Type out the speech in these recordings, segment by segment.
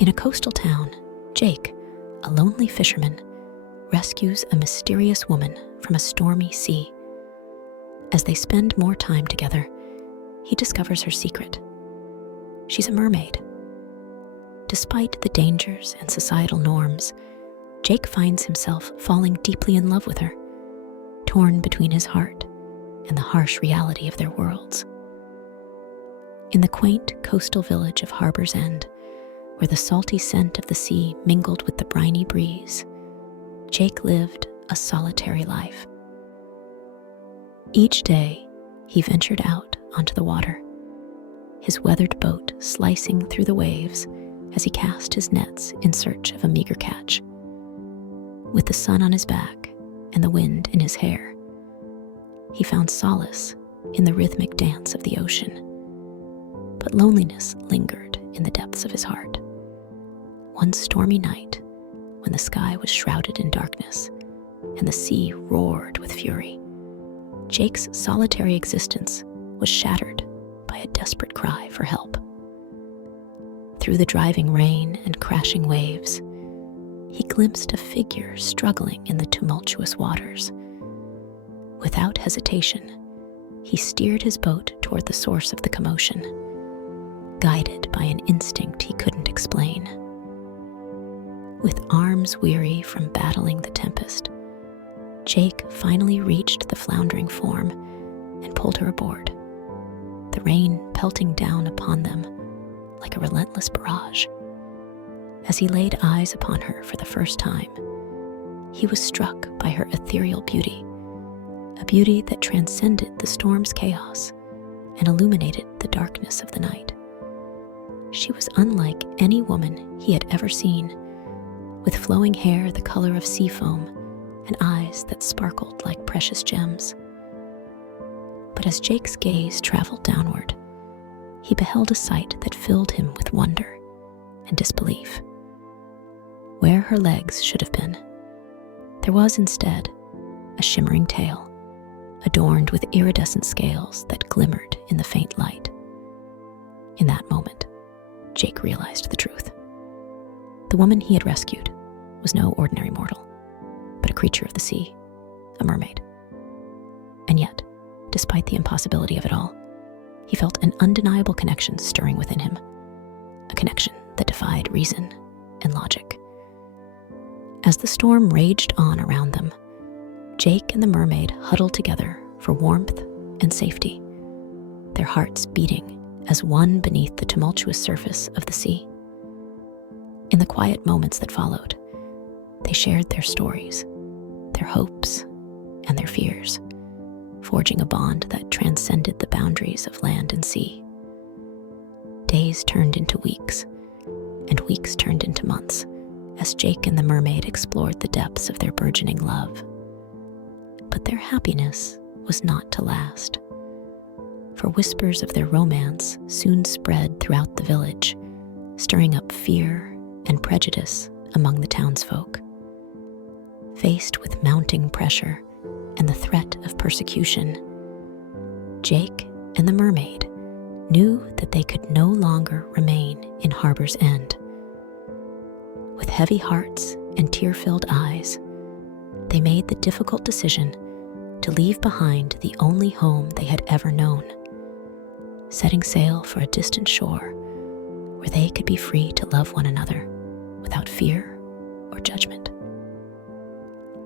In a coastal town, Jake, a lonely fisherman, rescues a mysterious woman from a stormy sea. As they spend more time together, he discovers her secret. She's a mermaid. Despite the dangers and societal norms, Jake finds himself falling deeply in love with her, torn between his heart and the harsh reality of their worlds. In the quaint coastal village of Harbor's End, where the salty scent of the sea mingled with the briny breeze, Jake lived a solitary life. Each day, he ventured out onto the water, his weathered boat slicing through the waves as he cast his nets in search of a meager catch. With the sun on his back and the wind in his hair, he found solace in the rhythmic dance of the ocean. But loneliness lingered in the depths of his heart. One stormy night, when the sky was shrouded in darkness and the sea roared with fury, Jake's solitary existence was shattered by a desperate cry for help. Through the driving rain and crashing waves, he glimpsed a figure struggling in the tumultuous waters. Without hesitation, he steered his boat toward the source of the commotion, guided by an instinct he couldn't explain. With arms weary from battling the tempest, Jake finally reached the floundering form and pulled her aboard, the rain pelting down upon them like a relentless barrage. As he laid eyes upon her for the first time, he was struck by her ethereal beauty, a beauty that transcended the storm's chaos and illuminated the darkness of the night. She was unlike any woman he had ever seen, with flowing hair the color of sea foam and eyes that sparkled like precious gems. But as Jake's gaze traveled downward, he beheld a sight that filled him with wonder and disbelief. Where her legs should have been, there was instead a shimmering tail, adorned with iridescent scales that glimmered in the faint light. In that moment, Jake realized the truth. The woman he had rescued was no ordinary mortal, but a creature of the sea, a mermaid. And yet, despite the impossibility of it all, he felt an undeniable connection stirring within him, a connection that defied reason and logic. As the storm raged on around them, Jake and the mermaid huddled together for warmth and safety, their hearts beating as one beneath the tumultuous surface of the sea. In the quiet moments that followed, they shared their stories, their hopes, and their fears, forging a bond that transcended the boundaries of land and sea. Days turned into weeks, and weeks turned into months, as Jake and the mermaid explored the depths of their burgeoning love. But their happiness was not to last, for whispers of their romance soon spread throughout the village, stirring up fear and prejudice among the townsfolk. Faced with mounting pressure and the threat of persecution, Jake and the mermaid knew that they could no longer remain in Harbor's End. With heavy hearts and tear-filled eyes, they made the difficult decision to leave behind the only home they had ever known, setting sail for a distant shore where they could be free to love one another without fear or judgment.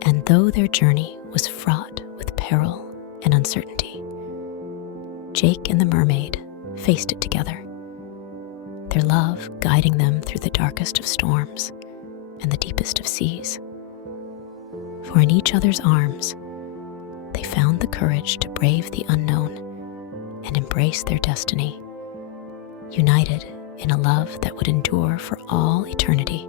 And though their journey was fraught with peril and uncertainty, Jake and the mermaid faced it together, their love guiding them through the darkest of storms and the deepest of seas. For in each other's arms, they found the courage to brave the unknown and embrace their destiny, united in a love that would endure for all eternity.